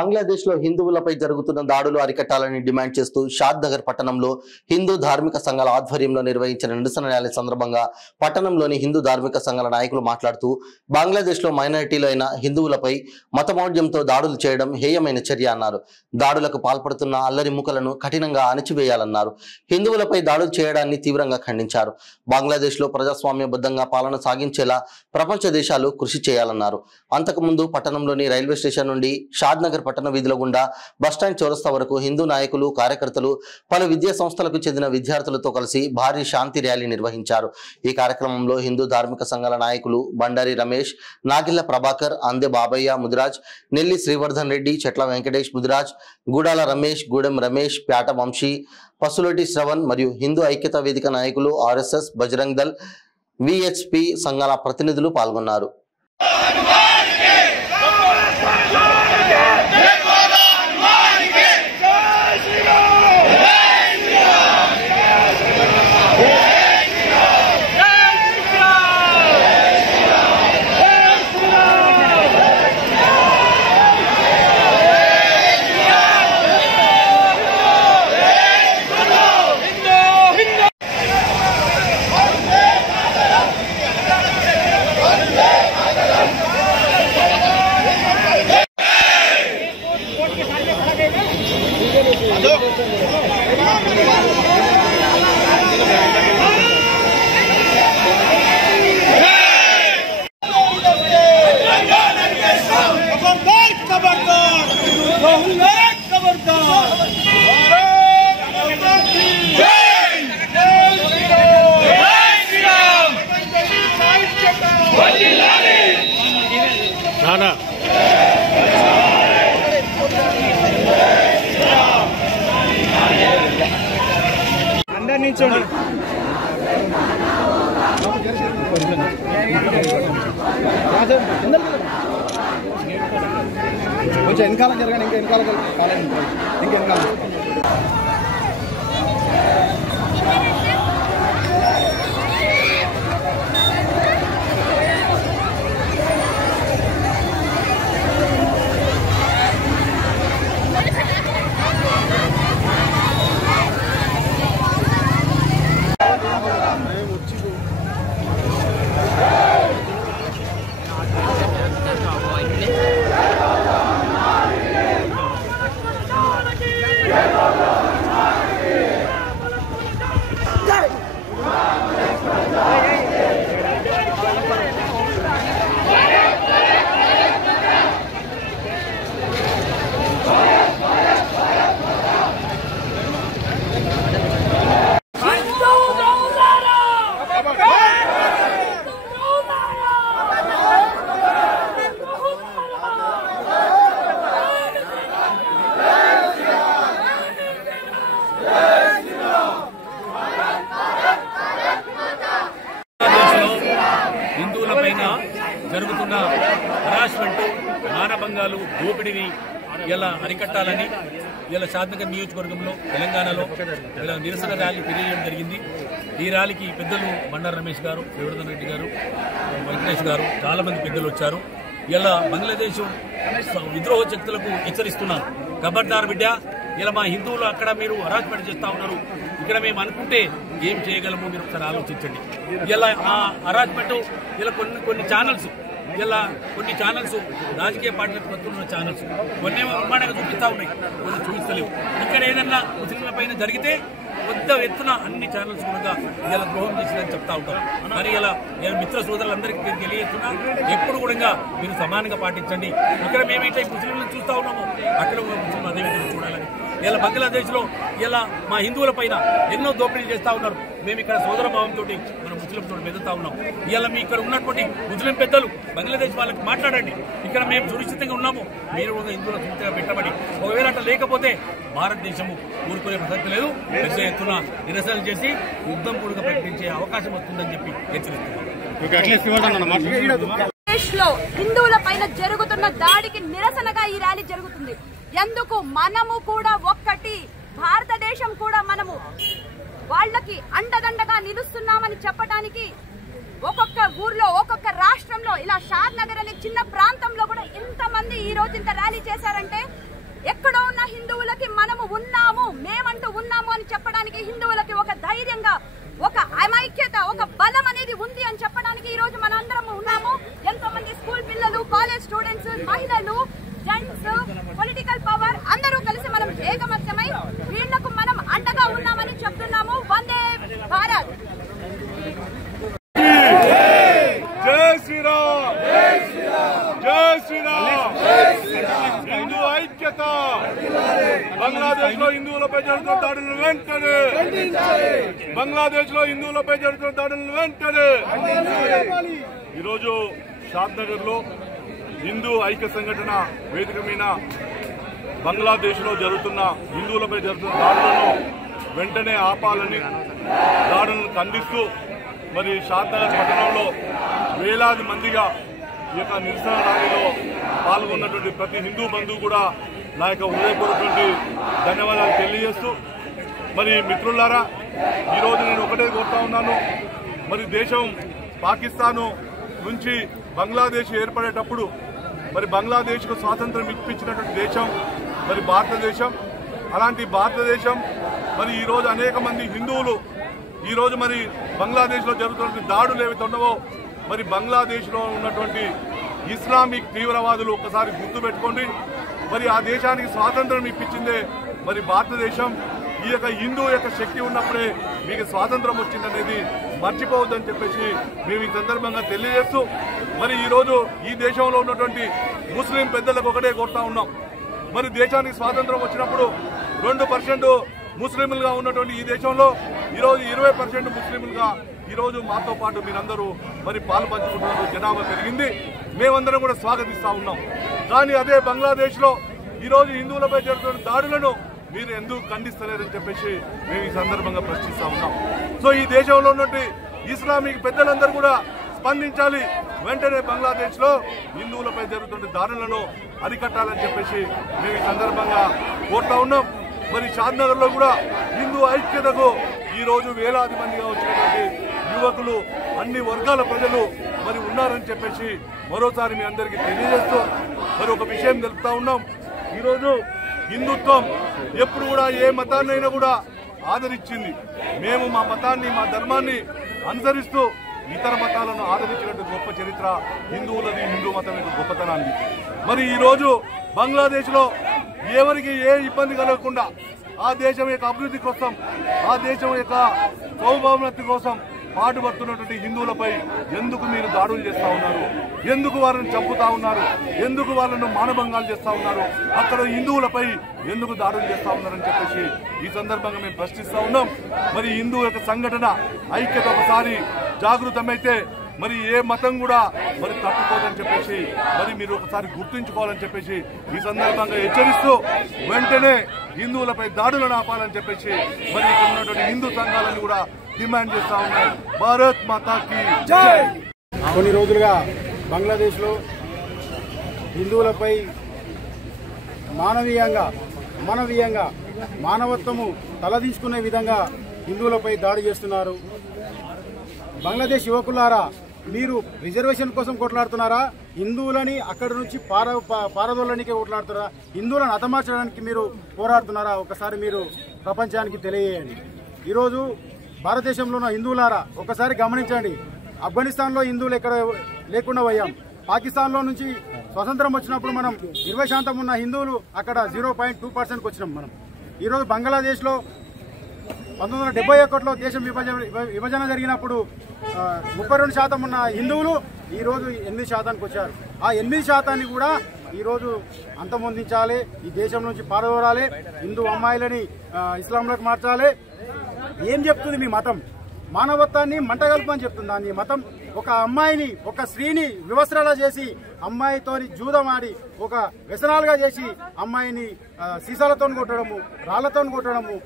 బంగ్లాదేశ్ లో హిందువులపై జరుగుతున్న దాడులు అరికట్టాలని డిమాండ్ చేస్తూ షాద్ నగర్ పట్టణంలో హిందూ ధార్మిక సంఘాల ఆధ్వర్యంలో నిర్వహించిన నిరసన ర్యాలీ సందర్భంగా పట్టణంలోని హిందూ ధార్మిక సంఘాల నాయకులు మాట్లాడుతూ బంగ్లాదేశ్ లో మైనారిటీలు అయిన హిందువులపై మతమౌఢ్యంతో దాడులు చేయడం హేయమైన చర్య అన్నారు. దాడులకు పాల్పడుతున్న అల్లరి మూకలను కఠినంగా అణచివేయాలన్నారు. హిందువులపై దాడులు చేయడాన్ని తీవ్రంగా ఖండించారు. బంగ్లాదేశ్ లో ప్రజాస్వామ్యబద్ధంగా పాలన సాగించేలా ప్రపంచ దేశాలు కృషి చేయాలన్నారు. అంతకుముందు పట్టణంలోని రైల్వే స్టేషన్ నుండి షాద్ నగర్ పట్టణ వీధుల గుండా బస్టాండ్ చౌరస్తా వరకు హిందూ నాయకులు, కార్యకర్తలు, పలు విద్యా సంస్థలకు చెందిన విద్యార్థులతో కలిసి భారీ శాంతి ర్యాలీ నిర్వహించారు. ఈ కార్యక్రమంలో హిందూ ధార్మిక సంఘాల నాయకులు బండారి రమేష్, నాగిళ్ల ప్రభాకర్, అందే బాబయ్య ముదిరాజ్, నెల్లి శ్రీవర్ధన్ రెడ్డి, చెట్ల వెంకటేష్ ముదిరాజ్, గూడాల రమేష్, గూడెం రమేష్, ప్యాట వంశీ, పసులోటి శ్రవణ్ మరియు హిందూ ఐక్యతా వేదిక నాయకులు, RSS, బజరంగ్ దళ్, VHP సంఘాల ప్రతినిధులు పాల్గొన్నారు. కొంచెం వెనకాల జరగాలి, ఇంకా వెనకాల కాలేదు, ఇంకా వెనకాల. జరుగుతున్న హరాస్మెంట్, మానభంగాలు, దోపిడీని ఇలా అరికట్టాలని ఇలా షాద్ నగర్ నియోజకవర్గంలో తెలంగాణలో ఇలా నిరసన ర్యాలీ తెలియజేయడం జరిగింది. ఈ ర్యాలీకి పెద్దలు బండారు రమేష్ గారు, శ్రీవర్ధన్ రెడ్డి గారు, వెంకటేష్ గారు, చాలా మంది పెద్దలు వచ్చారు. ఇలా బంగ్లాదేశ్ విద్రోహ శక్తులకు హెచ్చరిస్తున్నారు, ఖబర్దార్ బిడ్డ, ఇలా మా హిందువులు అక్కడ మీరు హరాస్మెంట్ చేస్తా ఉన్నారు, ఇక్కడ మేము అనుకుంటే ఏం చేయగలము మీరు ఒకసారి ఆలోచించండి. ఇలా ఆ హరాస్మెంట్ ఇలా కొన్ని ఛానల్స్ రాజకీయ పార్టీలకు వస్తున్న ఛానల్స్ కొన్ని నిర్మాణంగా చూపిస్తా ఉన్నాయి, కొన్ని చూపిస్తలేవు. ఇక్కడ ఏదన్నా ముస్లింల పైన జరిగితే పెద్ద ఎత్తున అన్ని ఛానల్స్ కూడా ఇలా ద్రోహం చేసిందని చెప్తా ఉంటారు. మరి ఇలా మిత్ర సోదరులందరికీ మీరు తెలియజేస్తున్నా, ఎప్పుడు కూడా మీరు సమానంగా పాటించండి. ఇక్కడ మేము ఇట్లా ముస్లింలను చూస్తూ ఉన్నాము, అక్కడ ముస్లిం అదే విధంగా చూడాలని. ఇలా బంగ్లాదేశ్ లో ఇలా మా హిందువుల పైన ఎన్నో దోపిడీలు చేస్తా ఉన్నారు. మేము ఇక్కడ సోదర భావంతో మన ముస్లింతో మెదులుతా ఉన్నాం. ఇలా మీ ఇక్కడ ఉన్నటువంటి ముస్లిం పెద్దలు బంగ్లాదేశ్ వాళ్ళకి మాట్లాడండి, ఇక్కడ మేము సురక్షితంగా ఉన్నాము, మీరు హిందువుల సురక్షితంగా పెట్టమని. ఒకవేళ అట్లా లేకపోతే భారతదేశము ఊరుకునే ప్రసక్తి లేదు, పెద్ద ఎత్తున నిరసనలు చేసి యుద్ధం కూడా ప్రకటించే అవకాశం వస్తుందని చెప్పి హెచ్చరిస్తున్నాం. హిందువుల పైన జరుగుతున్న దాడికి నిరసనగా ఈ ర్యాలీ జరుగుతుంది. ఎందుకు మనము కూడా ఒక్కటి, భారతదేశం కూడా మనము వాళ్ళకి అండదండగా నిలుస్తున్నామని చెప్పడానికి ఒక్కొక్క ఊర్లో, ఒక్కొక్క రాష్ట్రంలో, ఇలా షాద్ నగర్ అనే చిన్న ప్రాంతంలో కూడా ఇంతమంది ఈ రోజు ఇంత ర్యాలీ చేశారంటే ఎక్కడో ఉన్న హిందువులకి మనము ఉన్నాము, మేమంటూ ఉన్నాము అని చెప్పడానికి, హిందువులకి ఒక ధైర్యంగా, ఒక అమైక్యత, ఒక బలం అనేది ఉంది అని చెప్పడానికి ఈ రోజు మనందరం ఉన్నాము. ఎంతో మంది స్కూల్ పిల్లలు, కాలేజ్ స్టూడెంట్స్, మహిళలు, జెంట్స్, పొలిటికల్ పవర్ అందరూ కలిసి మనం ఏకమత్యమై వీళ్లకు మనం అండగా ఉన్నామని చెప్తున్నాము. వందే భారత్. జై శ్రీరామ్, జై శ్రీరామ్, హిందూ ఐక్యత. బంగ్లాదేశ్ లో హిందువులపై జరుగుతున్న దాడులను వెంటనే, బంగ్లాదేశ్ లో హిందువులపై జరుగుతున్న దాడులను వెంటనే. ఈరోజు షాద్నగర్ లో హిందూ ఐక్య సంఘటన వేదిక మీద బంగ్లాదేశ్ లో జరుగుతున్న హిందువులపై జరుగుతున్న దాడులను వెంటనే ఆపాలని, దాడులను ఖండిస్తూ మరి షాద్నగర్ పట్టణంలో వేలాది మందిగా ఈ యొక్క నిరసన ర్యాలీలో పాల్గొన్నటువంటి ప్రతి హిందూ బంధువు కూడా నా యొక్క హృదయపూర్వక ధన్యవాదాలు తెలియజేస్తూ, మరి మిత్రులారా, ఈరోజు నేను ఒకటే కోరుతా ఉన్నాను. మరి దేశం పాకిస్తాను నుంచి బంగ్లాదేశ్ ఏర్పడేటప్పుడు మరి బంగ్లాదేశ్కు స్వాతంత్రం ఇప్పించినటువంటి దేశం మరి భారతదేశం. అలాంటి భారతదేశం మరి ఈరోజు అనేక మంది హిందువులు ఈరోజు మరి బంగ్లాదేశ్లో జరుగుతున్న దాడులు ఏవైతే ఉన్నావో, మరి బంగ్లాదేశ్లో ఉన్నటువంటి ఇస్లామిక్ తీవ్రవాదులు ఒక్కసారి గుర్తుపెట్టుకోండి. మరి ఆ దేశానికి స్వాతంత్రం ఇప్పించిందే మరి భారతదేశం. ఈ యొక్క హిందూ యొక్క శక్తి ఉన్నప్పుడే మీకు స్వాతంత్రం వచ్చిందనేది మర్చిపోవద్దని చెప్పేసి మేము ఈ సందర్భంగా తెలియజేస్తూ, మరి ఈరోజు ఈ దేశంలో ఉన్నటువంటి ముస్లిం పెద్దలకు ఒకటే కోరుతా ఉన్నాం. మరి దేశానికి స్వాతంత్రం వచ్చినప్పుడు 2% ముస్లింలుగా ఉన్నటువంటి ఈ దేశంలో ఈరోజు 20% ముస్లింలుగా ఈరోజు మాతో పాటు మీరందరూ మరి పాలు పంచుకుంటున్నారు. జనాభా పెరిగింది, మేమందరం కూడా స్వాగతిస్తా ఉన్నాం. కానీ అదే బంగ్లాదేశ్లో ఈరోజు హిందువులపై జరుగుతున్న దాడులను మీరు ఎందుకు ఖండిస్తలేరని చెప్పేసి మేము ఈ సందర్భంగా ప్రశ్నిస్తా ఉన్నాం. సో ఈ దేశంలో ఉన్నటువంటి ఇస్లామిక్ పెద్దలందరూ కూడా స్పందించాలి. వెంటనే బంగ్లాదేశ్లో హిందువులపై జరుగుతున్న దాడులను అరికట్టాలని చెప్పేసి మేము ఈ సందర్భంగా కోరుతా ఉన్నాం. మరి షాద్నగర్లో కూడా హిందూ ఐక్యతకు ఈరోజు వేలాది మందిగా వచ్చినటువంటి యువకులు, అన్ని వర్గాల ప్రజలు మరి ఉన్నారని చెప్పేసి మరోసారి మీ అందరికీ తెలియజేస్తూ మరి ఒక విషయం తెలుపుతా ఉన్నాం. ఈరోజు హిందుత్వం ఎప్పుడు కూడా ఏ మతాన్నైనా కూడా ఆదరించింది. మేము మా మతాన్ని, మా ధర్మాన్ని అనుసరిస్తూ ఇతర మతాలను ఆదరించినటువంటి గొప్ప చరిత్ర హిందువులది, హిందూ మతం యొక్క గొప్పతనాన్ని. మరి ఈరోజు బంగ్లాదేశ్లో ఎవరికి ఏ ఇబ్బంది కలగకుండా ఆ దేశం యొక్క అభివృద్ధి కోసం, ఆ దేశం యొక్క సౌభావనత కోసం పాటుపడుతున్నటువంటి హిందువులపై ఎందుకు మీరు దాడులు చేస్తా ఉన్నారు? ఎందుకు వాళ్ళని చంపుతా ఉన్నారు? ఎందుకు వాళ్ళను మానభంగాలు చేస్తా ఉన్నారు? అక్కడ హిందువులపై ఎందుకు దాడులు చేస్తా ఉన్నారని చెప్పేసి ఈ సందర్భంగా మేము ప్రశ్నిస్తా ఉన్నాం. మరి హిందూ యొక్క సంఘటన ఐక్యత ఒకసారి జాగృతమైతే మరి ఏ మతం కూడా మరి తప్పుకోదని చెప్పేసి మరి మీరు ఒకసారి గుర్తుంచుకోవాలని చెప్పేసి ఈ సందర్భంగా హెచ్చరిస్తూ వెంటనే హిందువులపై దాడులను ఆపాలని చెప్పేసి మరి ఇక్కడ ఉన్నటువంటి హిందూ సంఘాలను కూడా డిమాండ్ చేస్తా ఉన్నాయి. భారత్ మాతాకి జై. కొన్ని రోజులుగా బంగ్లాదేశ్లో హిందువులపై మానవీయంగా మానవత్వము తలదీసుకునే విధంగా హిందువులపై దాడి చేస్తున్నారు. బంగ్లాదేశ్ యువకులారా, మీరు రిజర్వేషన్ కోసం కొట్లాడుతున్నారా? హిందువులని అక్కడి నుంచి పారదోలడానికి కొట్లాడుతున్నారా? హిందువులను హతమార్చడానికి మీరు పోరాడుతున్నారా? ఒకసారి మీరు ప్రపంచానికి తెలియజేయండి. ఈరోజు భారతదేశంలో ఉన్న హిందువులారా ఒకసారి గమనించండి. ఆఫ్ఘనిస్తాన్లో హిందువులు ఎక్కడ లేకుండా పోయాం. పాకిస్తాన్లో నుంచి స్వతంత్రం వచ్చినప్పుడు మనం 20% ఉన్న హిందువులు అక్కడ 0.2%కి వచ్చినాం మనం. ఈరోజు బంగ్లాదేశ్లో 1971లో దేశం విభజన జరిగినప్పుడు 32% ఉన్న హిందువులు ఈరోజు 8%కి వచ్చారు. ఆ 8%ని కూడా ఈరోజు అంతమొందించాలి. ఈ దేశం నుంచి పారదోరాలి. హిందూ అమ్మాయిలని ఇస్లాంలోకి మార్చాలి. ఏం చెప్తుంది మీ మతం? మానవత్వాన్ని మంటగల్పని చెప్తుందా నీ మతం? ఒక అమ్మాయిని, ఒక స్త్రీని వివస్త్రాలా చేసి, అమ్మాయితోని జూదమాడి, ఒక వ్యసనాలుగా చేసి అమ్మాయిని సీసాలతో కొట్టడము, రాళ్లతో కొట్టడము,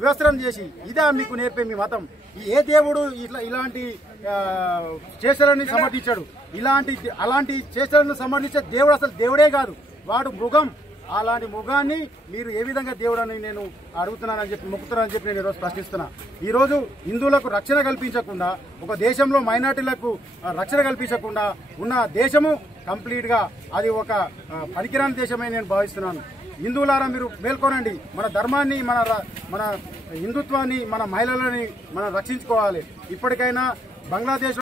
వివస్త్రం చేసి, ఇదే మీకు నేర్పే మీ మతం? ఏ దేవుడు ఇలాంటి చేష్టలను సమర్థించాడు? అలాంటి చేష్టలను సమర్థించే దేవుడు అసలు దేవుడే కాదు, వాడు మృగం. అలాంటి మృగాన్ని మీరు ఏ విధంగా దేవుడని నేను అడుగుతున్నానని చెప్పి, మొక్కుతున్నానని చెప్పి నేను ఈరోజు ప్రశ్నిస్తున్నా. ఈరోజు హిందువులకు రక్షణ కల్పించకుండా, ఒక దేశంలో మైనార్టీలకు రక్షణ కల్పించకుండా ఉన్న దేశము కంప్లీట్గా అది ఒక పనికిరాని దేశమే నేను భావిస్తున్నాను. హిందువులారా మీరు మేల్కొనండి. మన ధర్మాన్ని, మన హిందుత్వాన్ని, మన మహిళలని మనం రక్షించుకోవాలి. ఇప్పటికైనా బంగ్లాదేశ్